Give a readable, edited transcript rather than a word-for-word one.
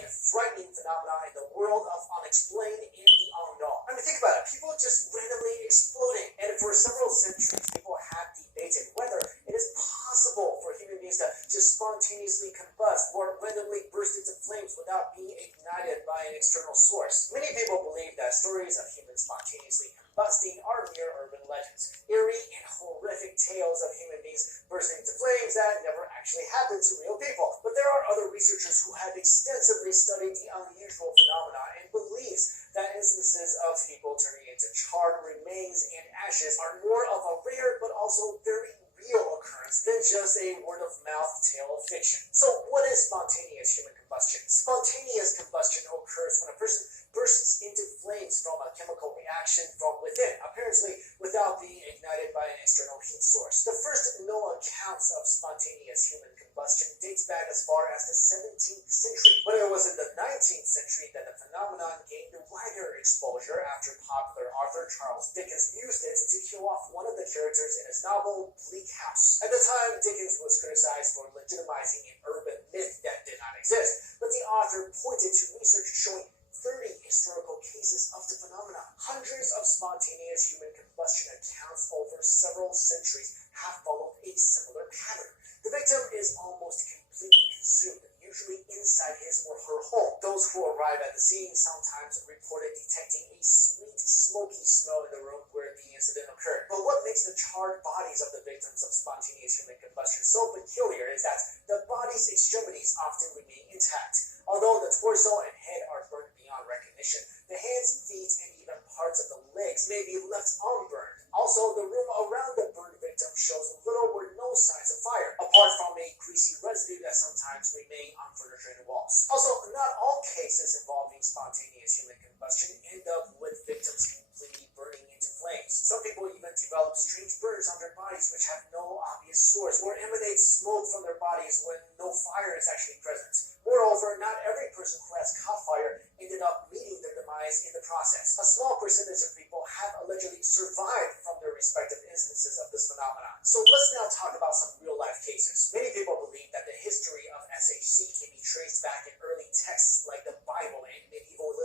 and frightening phenomenon in the world of unexplained and the unknown. I mean, think about it. People just randomly exploding. And for several centuries, people have debated whether it is possible for human beings to just spontaneously combust or randomly burst into flames without being ignited by an external source. Many people believe that stories of humans spontaneously combusting are mere urban legends, eerie and horrific tales of human beings bursting into flames that never actually happened to real people. But there are other researchers who have extensively studied the unusual phenomena and believes that instances of people turning into charred remains and ashes are more of a rare but also very real occurrence than just a word-of-mouth tale of fiction. So what is spontaneous human combustion? Spontaneous combustion occurs when a person bursts into flames from a chemical reaction from within, apparently without being ignited by an external heat source. The first known accounts of spontaneous human combustion dates back as far as the 17th century, but it was in the 19th century that the phenomenon gained wider exposure after popular author Charles Dickens used it to kill off one of the characters in his novel Bleak House. At the time, Dickens was criticized for legitimizing an urban myth that did not exist, but the author pointed to research showing 30 historical cases of the phenomenon. Hundreds of spontaneous human combustion accounts over several centuries have followed a similar pattern. The victim is almost completely consumed, usually inside his or her home. Those who arrive at the scene sometimes reported detecting a sweet, smoky smell in the room where the incident occurred. But what makes the charred bodies of the victims of spontaneous human combustion so peculiar is that the body's extremities often remain intact. Although the torso and head are burned beyond recognition, the hands, feet, and even parts of the legs may be left unburned. Also, the room around the burned victim shows little or no signs of fire, apart from a greasy residue that sometimes remain on furniture and walls. Also, not all cases involving spontaneous human combustion end up with victims completely burning into flames. Some people even develop strange burns on their bodies which have no obvious source or emanate smoke from their bodies when no fire is actually present. Moreover, not every person who has caught fire ended up meeting their demise in the process. A small percentage of people have allegedly survived from their respective instances of this phenomenon. So let's now talk about some real-life cases. Many people believe that the history of SHC can be traced back in early texts like the Bible